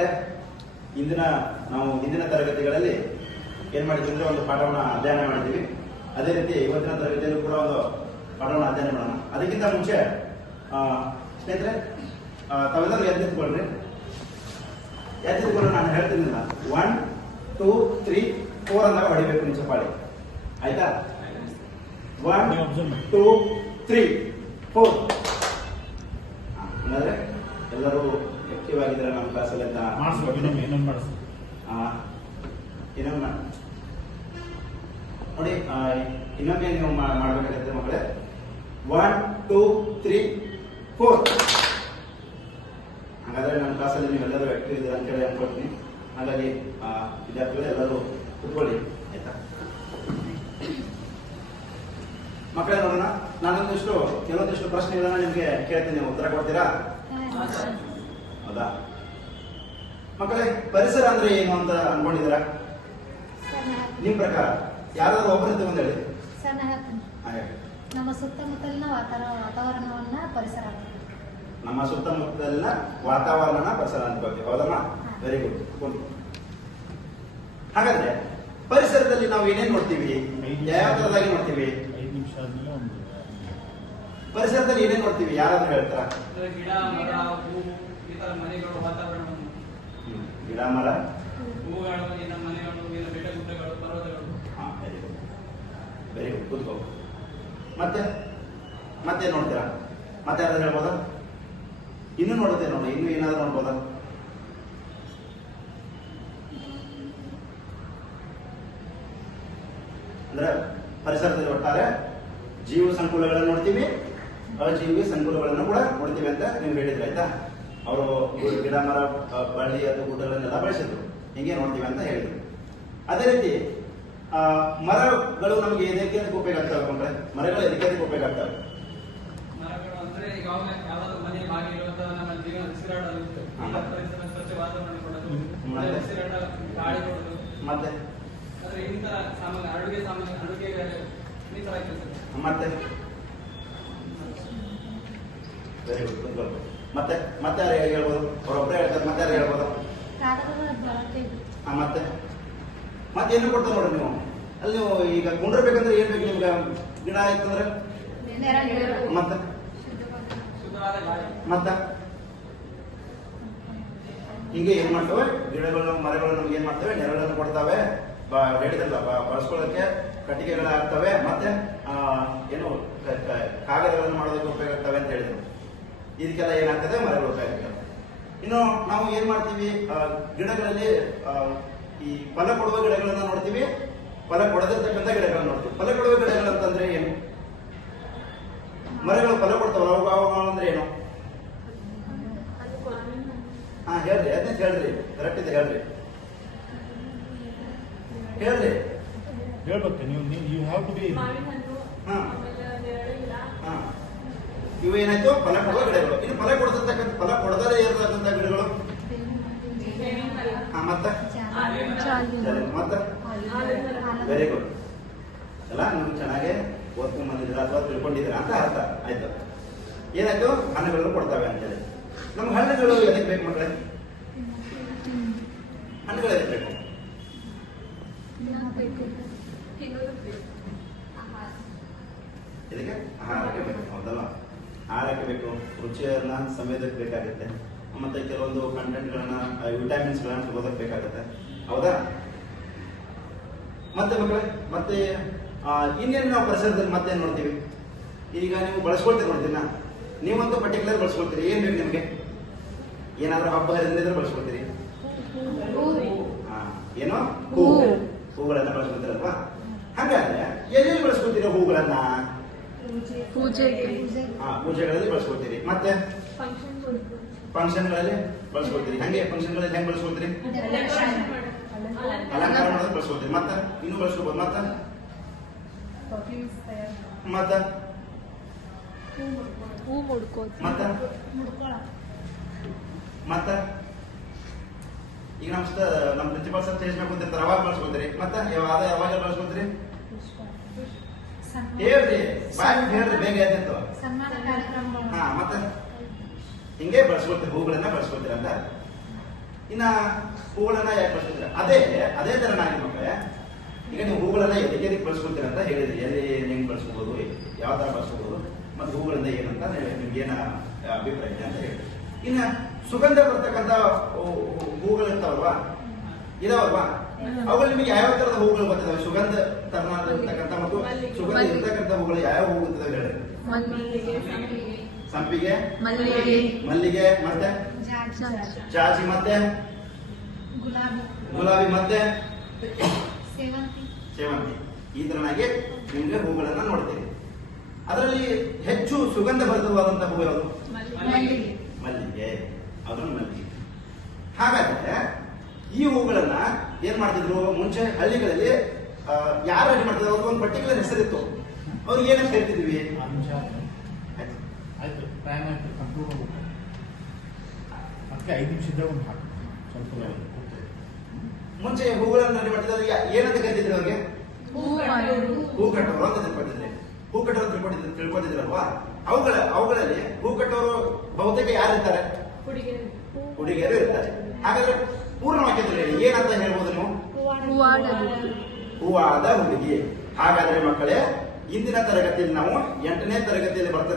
ಮಕ್ಕಳೇ, ಹಿಂದಿನ ತರಗತಿಗಳಲ್ಲಿ ಏನ್ ಮಾಡಿದ್ವಿ ಅಂದ್ರೆ ಒಂದು ಪಾಠವನ್ನ ಅಧ್ಯಯನ ಮಾಡಿದ್ವಿ. ಅದೇ ರೀತಿ ಇವತ್ತಿನ ತರಗತಿಯಲ್ಲೂ ಕೂಡ ಒಂದು ಪಾಠವನ್ನ ಅಧ್ಯಯನ ಮಾಡೋಣ. ಅದಕ್ಕಿಂತ ಮುಂಚೆ ಸ್ನೇಹಿತರೆ, ತಾವೆಲ್ಲರೂ ಎದ್ದಿಟ್ಕೊಳ್ರಿ. ನಾನು ಹೇಳ್ತೀನಿಲ್ಲ, 1 2 3 4 ಅಂದಾಗ ಹೊಡಿಬೇಕು ನೀವು ಚಪ್ಪಾಳಿ. ಆಯ್ತಾ? 1 2 3 4. ಹಂಗಾದ್ರೆ ಎಲ್ಲರೂ ಆಕ್ಟಿವ್ ಆಗಿದ್ದಾರೆ ನಮ್ಮ ಕ್ಲಾಸಲ್ಲಿ ಅಂತ ಇನ್ನೊಮ್ಮೆ ನೋಡಿ. ಇನ್ನೊಮ್ಮೆ ನೀವು ಮಾಡ್ಬೇಕಾಗುತ್ತೆ ಮಕ್ಕಳೇ. 1 2 3 4. ಹಾಗಾದ್ರೆ ನಮ್ಮ ಕ್ಲಾಸಲ್ಲಿ ನೀವೆಲ್ಲರೂ ಆಕ್ಟಿವ್ ಇದ್ದೀರಾ ಅಂತ ಹೇಳಿ ಅನ್ಕೊಳ್ತೀನಿ. ಹಾಗಾಗಿ ವಿದ್ಯಾರ್ಥಿಗಳು ಎಲ್ಲರೂ ಕೂತ್ಕೊಳ್ಳಿ. ಆಯ್ತಾ ಮಕ್ಕಳೇ? ನೋಡೋಣ, ಕೆಲವೊಂದಿಷ್ಟು ಪ್ರಶ್ನೆಗಳನ್ನ ನಿಮ್ಗೆ ಕೇಳ್ತೀನಿ, ನೀವು ಉತ್ತರ ಕೊಡ್ತೀರಾ? ಹೌದಾ ಮಕ್ಕಳೇ? ಪರಿಸರ ಅಂದ್ರೆ ಏನು ಅಂತ ಅನ್ಕೊಂಡಿದ್ದೀರಾ? ನಿಮ್ ಪ್ರಕಾರ ಯಾರಾದ್ರೂ ಒಬ್ಬರು ಒಂದು ಹೇಳಿ. ನಮ್ಮ ಸುತ್ತಮುತ್ತಲಿನ ವಾತಾವರಣವನ್ನ ಪರಿಸರ. ನಮ್ಮ ಸುತ್ತಮುತ್ತಲಿನ ವಾತಾವರಣ ಪರಿಸರ ಅಂತ ಬರ್ತೀವಿ. ಹೌದಮ್ಮ? Very good. ಹಾಗಾದ್ರೆ ಪರಿಸರದಲ್ಲಿ ನಾವು ಏನೇನ್ ನೋಡ್ತೀವಿ? ಯಾವ ತರದಾಗಿ ನೋಡ್ತೀವಿ? ಪರಿಸರದಲ್ಲಿ ಏನೇನ್ ನೋಡ್ತೀವಿ? ಯಾರಾದ್ರೂ ಹೇಳ್ತಾರ? ಗಿಡ ಮರ ಹೂ, ಈ ತರ ಮನೆಗಳು, ವಾತಾವರಣ, ಗಿಡ ಮರ, ಹೂಗಳು, ಮನೆಗಳು, ಬೆಟ್ಟ ಗುಡ್ಡಗಳು, ಪರ್ವತಗಳು. Very good. ಕೂತ್ಕೋ. ಮತ್ತೆ ನೋಡ್ತೀರಾ? ಮತ್ತೆ ಯಾರಾದ್ರೂ ಹೇಳ್ಬೋದಾ? ಇನ್ನು ನೋಡುತ್ತೆ ನೋಡಿ, ಇನ್ನು ಏನಾದ್ರೂ ನೋಡ್ಬೋದಾ? ಅಂದ್ರೆ ಪರಿಸರದಲ್ಲಿ ಒಟ್ಟಾರೆ ಜೀವ ಸಂಕುಲಗಳನ್ನು ನೋಡ್ತೀವಿ, ಅಜೀವಿ ಸಂಕುಲಗಳನ್ನು ಕೂಡ ನೋಡ್ತೀವಿ ಅಂತ ನೀವು ಹೇಳಿದ್ರೆ. ಆಯ್ತಾ? ಅವರು ಗಿಡ ಮರ ಬಳ್ಳಿ ಅದು ಗುಡ್ಡಗಳನ್ನೆಲ್ಲ ಬೆಳೆಸಿದ್ರು, ಹಿಂಗೆ ನೋಡ್ತೀವಿ ಅಂತ ಹೇಳಿದ್ರು. ಅದೇ ರೀತಿ ಮರಗಳು ನಮಗೆ ಎದಕ್ಕೆ ಉಪಯೋಗ ಆಗ್ತವೆ ಅಂದ್ರೆ? ಮರಗಳು ಎದಕ್ಕೆ ಉಪಯೋಗ ಆಗ್ತವೆ? ಮರಗಳು ಅಂದ್ರೆ ಈಗ ಯಾವ್ದಾದ್ರು ಮನೆ ಬಾಗಿ ಇರುವಂತಹ ನಮ್ಮ ಜೀವನ ಉಸಿರಾಡಲಿರುತ್ತೆ, ಪರಿಸರ ಸ್ವಚ್ಛ ವಾತಾವರಣ ಕೊಡೋದು, ಉಸಿರಾಟ ಗಾಳಿ ಕೊಡೋದು, ಮತ್ತೆ ಅಂದ್ರೆ ಇನ್ನಿತರ ಸಾಮಾನ್ಯ ಅಡುಗೆ ಇನ್ನಿತರ ಕೆಲಸ. ಮತ್ತೆ ವೆರಿ ಗುಡ್. ಮತ್ತೆ ಯಾರು ಹೇಳ್ಬೋದು? ಅವರೊಬ್ಬರೇ ಹೇಳ್ತಾರೆ, ಮತ್ತೆ ಯಾರು ಹೇಳ್ಬೋದು? ಮತ್ತೆ ಏನು ಕೊಡ್ತಾರೆ ನೋಡ್ರಿ ನೀವು. ಅಲ್ಲಿ ನೀವು ಈಗ ಕುಂಡ್ರಬೇಕಂದ್ರೆ ಏನ್ ಬೇಕು ನಿಮ್ಗೆ? ಗಿಡ ಆಯ್ತಂದ್ರೆ ಮತ್ತೆ ಹಿಂಗೆ ಏನ್ ಮಾಡ್ತವೆ? ಗಿಡಗಳು ಮರಗಳು ನಮ್ಗೆ ಏನ್ ಮಾಡ್ತವೆ? ನೆರಳನ್ನು ಕೊಡ್ತವೆ, ಹೇಳಿದ್ರಲ್ಲ, ಬಳಸ್ಕೊಳ್ಳೋಕೆ ಕಟ್ಟಿಗೆಗಳಾಗ್ತವೆ, ಮತ್ತೆ ಏನು ಕಾಗದಗಳನ್ನು ಮಾಡೋದಕ್ಕೆ ಉಪಯೋಗ ಆಗ್ತವೆ ಅಂತ ಹೇಳಿದ್ರು. ಇದಕ್ಕೆಲ್ಲ ಏನಾಗ್ತದೆ? ಮರಗಳು ಉಪಯೋಗ ಆಗ್ತವೆ. ಇನ್ನು ನಾವು ಏನ್ ಮಾಡ್ತೀವಿ? ಗಿಡಗಳಲ್ಲಿ ಈ ಫಲ ಕೊಡುವ ಗಿಡಗಳನ್ನ ನೋಡ್ತೀವಿ, ಫಲ ಕೊಡದಿರ್ತಕ್ಕಂಥ ಗಿಡಗಳನ್ನ ನೋಡ್ತೀವಿ. ಫಲ ಕೊಡುವ ಗಿಡಗಳು ಅಂತಂದ್ರೆ ಏನು? ಮರಗಳು ಫಲ ಕೊಡ್ತಾವಲ್ಲ, ಅವು ಅಂದ್ರೆ ಏನು? ಹೇಳ್ರಿ, ಅದನ್ನ ಹೇಳ್ರಿ. ಕರೆಕ್ಟ್ ಇದೆ, ಹೇಳ್ರಿ. ಹೇಳ್ಬೇಕು ನೀವು. You have to be. ಇವು ಏನಾಯ್ತು? ಫಲ ಕೊಡುವ ಗಿಡಗಳು. ಇನ್ನು ಫಲ ಕೊಡದಿರ್ತಕ್ಕಂಥ, ಫಲ ಕೊಡದೇ ಇರತಕ್ಕಂಥ ಗಿಡಗಳು ಮತ್ತೆ ವೆರಿ ಗುಡ್. ಎಲ್ಲ ನೀವು ಚೆನ್ನಾಗಿ ಓದ್ಕೊಂಡ್ ಬಂದಿದ್ದೀರಾ ಅಥವಾ ತಿಳ್ಕೊಂಡಿದ್ದೀರಾ ಅಂತ ಅರ್ಥ ಆಯ್ತು. ಏನಾಯ್ತು? ಹಣ್ಣುಗಳನ್ನು ಕೊಡ್ತವೆ ಅಂತೇಳಿ. ನಮ್ಗೆ ಹಣ್ಣುಗಳು ಎದಕ್ಕೆ ಬೇಕು ಮಕ್ಕಳೇ? ಹಣ್ಣುಗಳು ಎದಕ್ಕೆ ಬೇಕು? ಇದಕ್ಕೆ ಆಹಾರಕ್ಕೆ ಬೇಕು. ಹೌದಲ್ಲ? ಆಹಾರಕ್ಕೆ ಬೇಕು, ರುಚಿಯನ್ನ ಸಂವೇದಕ್ಕೆ ಬೇಕಾಗುತ್ತೆ, ಮತ್ತೆ ಕೆಲವೊಂದು ಕಂಟೆಂಟ್ಗಳನ್ನ, ವಿಟಮಿನ್ಸ್ ಗಳನ್ನ ತಗೋದಕ್ಕೆ ಬೇಕಾಗುತ್ತೆ. ಹೌದಾ? ಮತ್ತೆ ಮಕ್ಕಳೇ, ಮತ್ತೆ ಇನ್ನೇನು ನಾವು ಪರಿಸರದಲ್ಲಿ ಮತ್ತೆ ನೋಡ್ತೀವಿ? ಈಗ ನೀವು ಬಳಸ್ಕೊಳ್ತೀರಿ ನೋಡ್ತೀನ, ನೀವಂತೂ ಪರ್ಟಿಕ್ಯುಲರ್ ಬಳಸ್ಕೊಳ್ತೀರಿ. ಏನ್ ಬೇಕು ನಿಮ್ಗೆ? ಏನಾದ್ರೂ ಹಬ್ಬ ಹರಿದಿದ್ರೆ ಬಳಸ್ಕೊಳ್ತೀರಿ. ಏನೋ ಹೂಗಳನ್ನ ಬಳಸ್ಕೊಳ್ತೀರಲ್ವಾ? ಹಾಗಾದ್ರೆ ಎಲ್ಲಿ ಬಳಸ್ಕೊಳ್ತೀರ ಹೂಗಳನ್ನ? ಪೂಜೆಗಳಲ್ಲಿ ಬಳಸ್ಕೊಳ್ತೀರಿ. ಮತ್ತೆ ಫಂಕ್ಷನ್ಗಳಲ್ಲಿ ಬಳಸ್ಕೊಳ್ತೀರಿ. ಹಂಗೆ ಫಂಕ್ಷನ್ಗಳಲ್ಲಿ ಹೆಂಗ್ ಬಳಸ್ಕೊಳ್ತೀರಿ? ಅಲಂಕಾರ ಮಾಡೋದು ಬಳಸ್ಕೊಳ್ತೀರಿ. ಮತ್ತೆ ಇನ್ನೂ ಬಳಸ್ಕೋಬಹುದು. ಮತ್ತೆ ಈಗ ನಮ್ಮ ಪ್ರಿನ್ಸಿಪಾಲ್ ಸರ್ ಸ್ಟೇಜ್ ಮೇಲೆ ಕೂತಿರ್ತಾರೆ, ಅವಾಗ ಬಳಸ್ಕೊಳ್ತೀರಿ. ಮತ್ತೆ ಯಾವಾಗ ಬಳಸ್ಕೊಳ್ತೀರಿ? ಹೇಳ್ರಿ, ಹೇಳ್ರಿ, ಬೇಗ ಎದ್ದಿತ್ತು. ಮತ್ತೆ ಹಿಂಗೆ ಬಳಸ್ಕೊಳ್ತೀರಿ, ಹೂಗಳನ್ನ ಬಳಸ್ಕೊಳ್ತೀರ ಅಂತ. ಇನ್ನ ಹೂಗಳನ್ನ ಯಾಕೆ ಬಳಸ್ಕೊತೀರ? ಅದೇ ತರನಾಗಿ ಮಕ್ಕಳೇ, ಈಗ ನೀವು ಹೂಗಳನ್ನ ಎದಕ್ಕೆ ಬಳಸ್ಕೊಳ್ತೀರ ಅಂತ ಹೇಳಿದ್ರಿ. ಎಲ್ಲಿ ಹೆಂಗ್ ಬಳಸ್ಕೋಬಹುದು, ಯಾವ ತರ ಬಳಸ್ಕೋಬಹುದು, ಮತ್ತೆ ಹೂಗಳಿಂದ ಏನಂತ ನಿಮ್ಗೆ ಏನ ಅಭಿಪ್ರಾಯ ಇದೆ ಅಂತ ಹೇಳಿ. ಇನ್ನ ಸುಗಂಧ ಬರ್ತಕ್ಕಂಥ ಹೂಗಳಿರ್ತಾವಲ್ವಾ, ಇದಾವಲ್ವಾ, ಅವುಗಳು ನಿಮಗೆ ಯಾವ ತರದ ಹೂಗಳು ಬರ್ತಿದಾವೆ? ಸುಗಂಧ ತರನಾಗಿರ್ತಕ್ಕಂಥ ಮತ್ತು ಸುಗಂಧ ಇರ್ತಕ್ಕಂಥ ಹೂಗಳು ಯಾವ ಹೂ ಇರ್ತದೆ ಹೇಳಿ? ಸಂಪಿಗೆ, ಮಲ್ಲಿಗೆ, ಮತ್ತೆ ಜಾಜಿ, ಮತ್ತೆ ಗುಲಾಬಿ, ಮತ್ತೆ ಸೇವಂತಿ. ಈ ತರನಾಗಿ ನಿಮ್ಗೆ ಹೂಗಳನ್ನ ನೋಡ್ತೀರಿ. ಅದರಲ್ಲಿ ಹೆಚ್ಚು ಸುಗಂಧ ಭರಿತವಾದಂತಹ ಹೂ ಯಾವುದು? ಮಲ್ಲಿಗೆ. ಅದನ್ನು ಮಲ್ಲಿಗೆ. ಹಾಗಾದ್ರೆ ಈ ಹೂಗಳನ್ನ ಏನ್ ಮಾಡ್ತಿದ್ರು ಮುಂಚೆ ಹಳ್ಳಿಗಳಲ್ಲಿ? ಯಾರು ರೆಡಿ ಮಾಡ್ತಿದ್ರು? ಅವ್ರಿಗೆ ಒಂದು ಪರ್ಟಿಕ್ಯುಲರ್ ಹೆಸರಿತ್ತು. ಅವ್ರಿಗೆ ಏನಂತ ಹೇಳ್ತಿದ್ವಿ? ಆಯ್ತು, ಟೈಮ್ ಆಯ್ತು, ಕಂಪ್ಯೂಟರ್ ಅದಕ್ಕೆ 5 ನಿಮಿಷದ ಒಂದು ಹಾಕಿ ಸ್ವಲ್ಪ ಮುಂಚೆ ಹೂಗಳನ್ನು ರೆಡಿ ಮಾಡ್ತಿದ್ರು. ಏನಂತ ಕರಿತಿದ್ರು ಅವ್ರಿಗೆ? ಹೂ ಕಟ್ಟೋರು ಅಂತ ತಿಳ್ಕೊತಿದ್ರೆ. ಹೂ ಕಟ್ಟೋರು ತಿಳ್ಕೊತಿದ್ರಲ್ವಾ? ಅವುಗಳಲ್ಲಿ ಹೂ ಕಟ್ಟೋರು ಬಹುತೇಕ ಯಾರಿರ್ತಾರೆ? ಹುಡುಗಿಯರು ಇರ್ತಾರೆ. ಹಾಗಾದ್ರೆ ಪೂರ್ಣ ವಾಕ್ಯದಲ್ಲಿ ಹೇಳಿ, ಏನಂತ ಹೇಳ್ಬೋದು ನೀವು? ಹೂವಾದ ಹುಡುಗಿ. ಹಾಗಾದ್ರೆ ಮಕ್ಕಳೇ, ಇಂದಿನ ತರಗತಿಯಲ್ಲಿ ನಾವು 8ನೇ ತರಗತಿಯಲ್ಲಿ ಬರ್ತಕ್ಕಂಥ